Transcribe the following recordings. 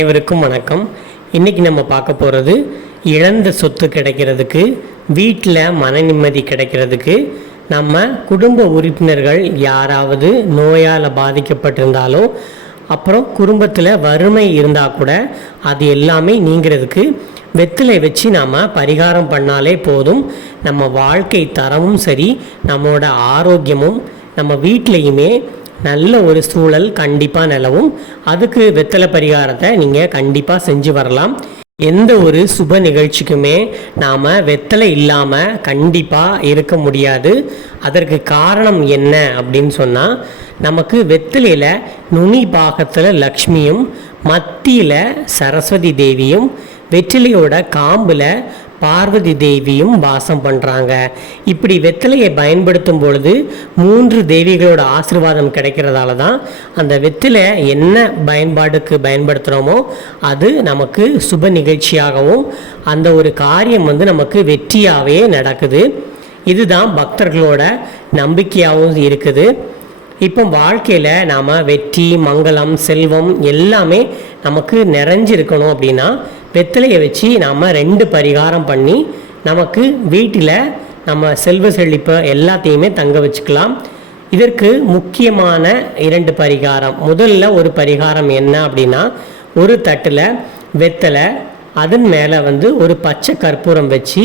அனைவருக்கும் வணக்கம். இன்றைக்கி நம்ம பார்க்க போகிறது இழந்த சொத்து கிடைக்கிறதுக்கு வீட்டில் மன நிம்மதி கிடைக்கிறதுக்கு நம்ம குடும்ப உறுப்பினர்கள் யாராவது நோயால் பாதிக்கப்பட்டிருந்தாலோ அப்புறம் குடும்பத்தில் வறுமை இருந்தால் கூட அது எல்லாமே நீங்கிறதுக்கு வெத்திலை வச்சு நாம் பரிகாரம் பண்ணாலே போதும். நம்ம வாழ்க்கை தரமும் சரி நம்மளோட ஆரோக்கியமும் நம்ம வீட்லேயுமே நல்ல ஒரு சூழல் கண்டிப்பாக நிலவும். அதுக்கு வெத்தலை பரிகாரத்தை நீங்கள் கண்டிப்பாக செஞ்சு வரலாம். எந்த ஒரு சுப நிகழ்ச்சிக்குமே நாம் வெத்தலை இல்லாமல் கண்டிப்பாக இருக்க முடியாது. அதற்கு காரணம் என்ன அப்படின்னு சொன்னால் நமக்கு வெத்தலையில் நுனி பாகத்தில் லக்ஷ்மியும் மத்தியில் சரஸ்வதி தேவியும் வெற்றிலையோட காம்பில் பார்வதி தேவியும் வாசம் பண்ணுறாங்க இப்படி வெத்தலையை பயன்படுத்தும் பொழுது மூன்று தேவிகளோட ஆசீர்வாதம் கிடைக்கிறதால தான் அந்த வெற்றிலை என்ன பயன்பாடுக்கு பயன்படுத்துகிறோமோ அது நமக்கு சுப நிகழ்ச்சியாகவும் அந்த ஒரு காரியம் வந்து நமக்கு வெற்றியாகவே நடக்குது. இதுதான் பக்தர்களோட நம்பிக்கையாகவும் இருக்குது. இப்போ வாழ்க்கையில் நாம் வெற்றி மங்களம் செல்வம் எல்லாமே நமக்கு நிறைஞ்சிருக்கணும் அப்படின்னா வெத்தலையை வச்சு நாம் ரெண்டு பரிகாரம் பண்ணி நமக்கு வீட்டில் நம்ம செல்வ செழிப்பை எல்லாத்தையுமே தங்க வச்சுக்கலாம். இதற்கு முக்கியமான இரண்டு பரிகாரம். முதல்ல ஒரு பரிகாரம் என்ன அப்படின்னா ஒரு தட்டில் வெத்தலை அதன் மேலே வந்து ஒரு பச்சை கற்பூரம் வச்சு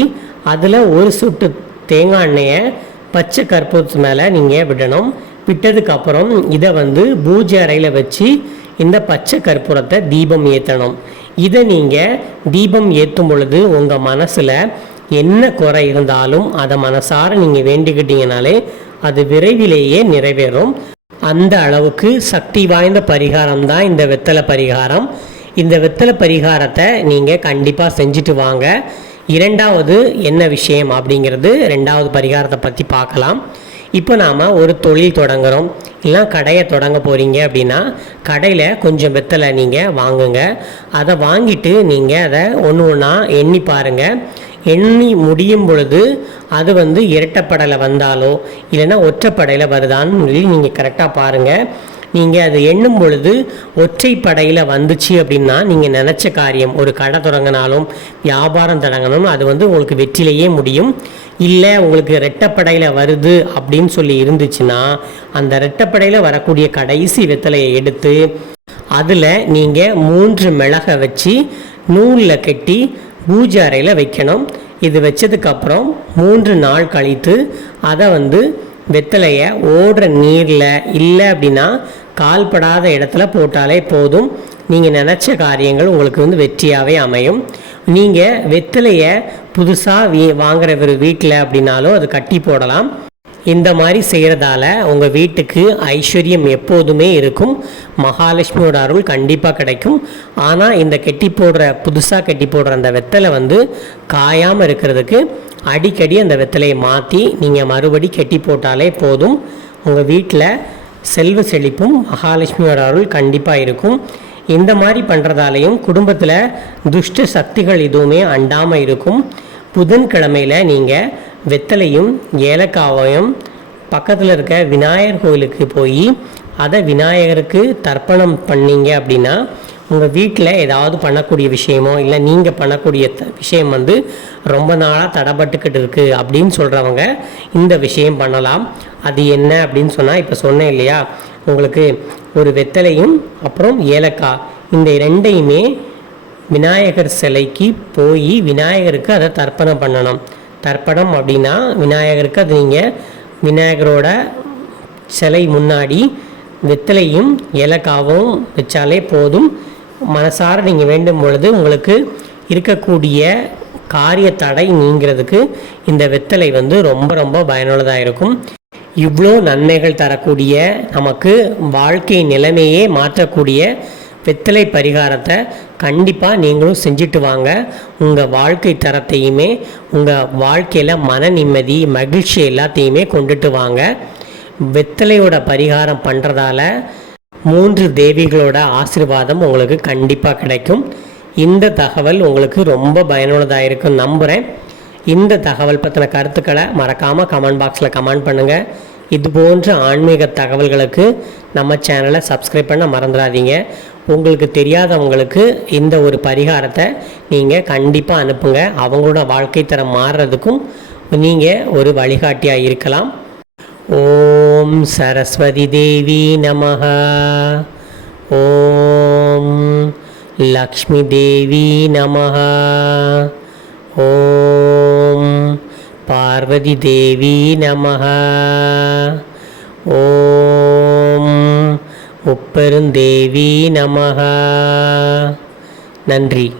அதில் ஒரு சுட்டு தேங்காய் எண்ணெயை பச்சை கற்பூரத்து மேலே நீங்கள் விடணும். விட்டதுக்கப்புறம் இதை வந்து பூஜை அறையில் வச்சு இந்த பச்சை கற்பூரத்தை தீபம் ஏற்றணும் இதை நீங்கள் தீபம் ஏற்றும் பொழுது உங்கள் மனசில் என்ன குறை இருந்தாலும் அதை மனசார நீங்கள் வேண்டிக்கிட்டீங்கனாலே அது விரைவிலேயே நிறைவேறும். அந்த அளவுக்கு சக்தி வாய்ந்த பரிகாரம் தான் இந்த வெத்தலை பரிகாரம். இந்த வெத்தலை பரிகாரத்தை நீங்கள் கண்டிப்பாக செஞ்சுட்டு வாங்க. இரண்டாவது என்ன விஷயம் அப்படிங்கிறது ரெண்டாவது பரிகாரத்தை பற்றி பார்க்கலாம். இப்போ நாம் ஒரு தொழில் தொடங்குறோம். இல்லை கடையை தொடங்க போகிறீங்க அப்படின்னா கடையில் கொஞ்சம் வெத்தலை நீங்கள் வாங்குங்க. அதை வாங்கிட்டு நீங்கள் அதை ஒன்று ஒன்றா எண்ணி பாருங்கள் எண்ணி முடியும் பொழுது அது வந்து இரட்டைப்படலை வந்தாலோ இல்லைன்னா ஒற்றைப்படையில் வருதான்னு சொல்லி நீங்கள் கரெக்டாக பாருங்கள் நீங்கள் அது எண்ணும் பொழுது ஒற்றைப்படையில் வந்துச்சு அப்படின்னா நீங்கள் நினச்ச காரியம் ஒரு கடை தொடங்கினாலும் வியாபாரம் தொடங்கணும் அது வந்து உங்களுக்கு வெற்றிலேயே முடியும். இல்லை உங்களுக்கு ரெட்டப்படையில் வருது அப்படின்னு சொல்லி இருந்துச்சுன்னா அந்த ரெட்டப்படையில் வரக்கூடிய கடைசி வெத்தலையை எடுத்து அதில் நீங்கள் மூன்று மிளகை வச்சு நூலில் கட்டி பூஜை அறையில் வைக்கணும். இது வச்சதுக்கப்புறம் மூன்று நாள் கழித்து அதை வந்து வெத்தலையை ஓடுற நீரில் இல்லை அப்படின்னா கால்படாத இடத்துல போட்டாலே போதும். நீங்கள் நினச்ச காரியங்கள் உங்களுக்கு வந்து வெற்றியாகவே அமையும். நீங்கள் வெத்தலையை புதுசாக வீ வாங்குற ஒரு வீட்டில் அப்படின்னாலும் அது கட்டி போடலாம். இந்த மாதிரி செய்கிறதால உங்கள் வீட்டுக்கு ஐஸ்வர்யம் எப்போதுமே இருக்கும். மகாலட்சுமியோட அருள் கண்டிப்பாக கிடைக்கும். ஆனால் இந்த கெட்டி போடுற புதுசாக கெட்டி போடுற அந்த வெத்தலை வந்து காயாமல் இருக்கிறதுக்கு அடிக்கடி அந்த வெத்தலையை மாற்றி நீங்கள் மறுபடி கெட்டி போட்டாலே போதும். உங்கள் வீட்டில் செல்வ செழிப்பும் மகாலட்சுமியோட அருள் கண்டிப்பாக இருக்கும். இந்த மாதிரி பண்ணுறதாலையும் குடும்பத்தில் துஷ்ட சக்திகள் எதுவுமே அண்டாமல் இருக்கும். புதன்கிழமையில் நீங்கள் வெத்தலையும் ஏலக்காவையும் பக்கத்தில் இருக்க விநாயகர் கோயிலுக்கு போய் அதை விநாயகருக்கு தர்ப்பணம் பண்ணீங்க அப்படின்னா உங்கள் வீட்டில் ஏதாவது பண்ணக்கூடிய விஷயமோ இல்லை நீங்கள் பண்ணக்கூடிய த- விஷயம் வந்து ரொம்ப நாளாக தடைப்பட்டுக்கிட்டு இருக்குது அப்படின்னு சொல்கிறவங்க இந்த விஷயம் பண்ணலாம். அது என்ன அப்படின்னு சொன்னால் இப்போ சொன்னேன் இல்லையா? உங்களுக்கு ஒரு வெத்தலையும் அப்புறம் ஏலக்காய் இந்த ரெண்டையுமே விநாயகர் சிலைக்கு போய் விநாயகருக்கு அதை தர்ப்பணம் பண்ணணும். தர்ப்பணம் அப்படின்னா விநாயகருக்கு அது நீங்கள் விநாயகரோட சிலை முன்னாடி வெத்தலையும் ஏலக்காவும் வச்சாலே போதும். மனசார நீங்கள் வேண்டும் பொழுது உங்களுக்கு இருக்கக்கூடிய காரிய தடை நீங்கிறதுக்கு இந்த வெத்தலை வந்து ரொம்ப ரொம்ப பயனுள்ளதாக இருக்கும். இவ்வளோ நன்மைகள் தரக்கூடிய நமக்கு வாழ்க்கை நிலைமையே மாற்றக்கூடிய வெத்தலை பரிகாரத்தை கண்டிப்பாக நீங்களும் செஞ்சுட்டு வாங்க. உங்கள் வாழ்க்கை தரத்தையுமே உங்கள் வாழ்க்கையில் மன நிம்மதி மகிழ்ச்சி எல்லாத்தையுமே கொண்டுட்டு வாங்க. வெத்தலையோட பரிகாரம் பண்ணுறதால மூன்று தேவிகளோட ஆசீர்வாதம் உங்களுக்கு கண்டிப்பாக கிடைக்கும். இந்த தகவல் உங்களுக்கு ரொம்ப பயனுள்ளதாக இருக்கும் நம்புகிறேன் இந்த தகவல் பற்றின கருத்துக்களை மறக்காமல் கமெண்ட் பாக்ஸில் கமெண்ட் பண்ணுங்கள் இது போன்ற ஆன்மீக தகவல்களுக்கு நம்ம சேனலை சப்ஸ்கிரைப் பண்ண மறந்துடாதீங்க. உங்களுக்கு தெரியாதவங்களுக்கு இந்த ஒரு பரிகாரத்தை நீங்கள் கண்டிப்பாக அனுப்புங்க. அவங்களோட வாழ்க்கை தரம் மாறுறதுக்கும் நீங்கள் ஒரு வழிகாட்டியாக இருக்கலாம். ஓம் சரஸ்வதி தேவி நமः ஓம் லக்ஷ்மி தேவி நமः ஓம் பார்வதி தேவி நமः ஓம் முப்பெருந்தேவி நமः நன்றி.